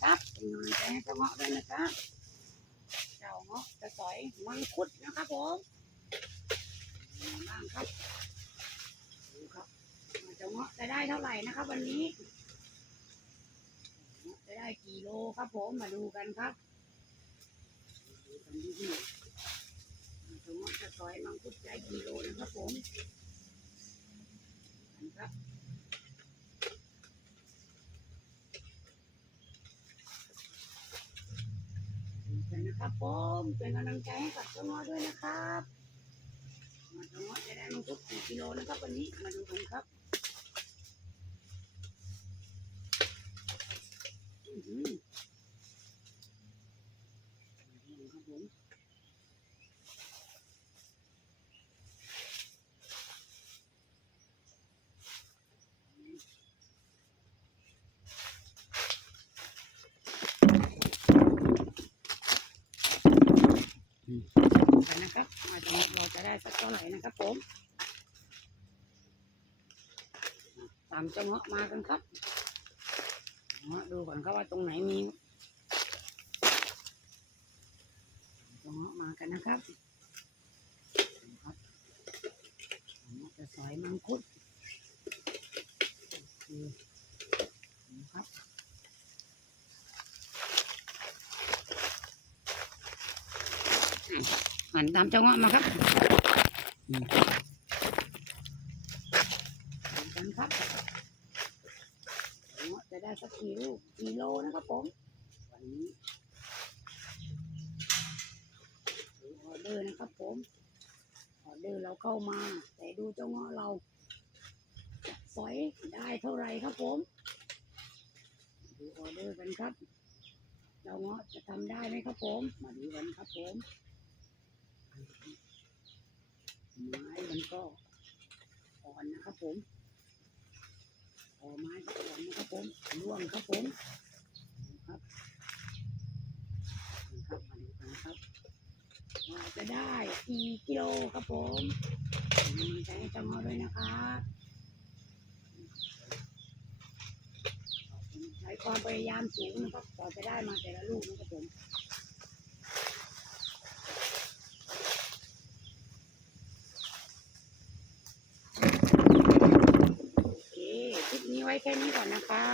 นะครับเป็นกำลังใจให้เจ้าเงาะด้วยนะครับเจ้าเงาะจะสอยมังคุดนะครับผมเป็นไงบ้างครับดูครับว่าเจ้าเงาะจะได้เท่าไหร่นะครับ วันนี้จะได้กี่โลครับผมมาดูกันครับดูกันดีๆเจ้าเงาะจะสอยมังคุดได้กี่โลนะครับผมครับ เป็นนะ ครับผมเป็นกำลังใจให้กับเจ้าง้อด้วยนะครับมาเจ้าง้อจะได้มังทุกกี่กิโลนะครับวันนี้มาดูกันครับอืมครับผมกันนะครับมาเจ้าง้อเราจะ ได้สักเท่าไหร่นะครับผม ตามเจ้าเงาะมากันครับเงาะดูก่อนครับว่าตรงไหนมีเจ้าเงาะมากันนะครับครับจะสอยมังคุดนะครับ หันตามเจ้าเงาะมาครับอืมดูกันครับเจ้าเงาะจะได้สักกี่ลูกกี่โลนะครับผมวันนี้ดูออเดอร์นะครับผมออเดอร์เราเข้ามา แต่ดูเจ้าเงาะเราสอยได้เท่าไรครับผมดูออเดอร์กันครับเจ้าเงาะจะทำได้ไหมครับผม มาดูกันครับผม ไม้มันก็อ่อนนะครับผมพอไม้ก็อ่อนนะครับผมร่วงครับผมครับครับมาดูกันครับว่าจะได้กี่กิโลครับผมเป็นกำลังใจให้เจังหวะด้วยนะครับใช้ความพยายามสูงนะครับกว่าจะได้มาแต่ละลูกนะครับผม โอเคคลิปนี้ ไว้แค่นี้ก่อนนะคะ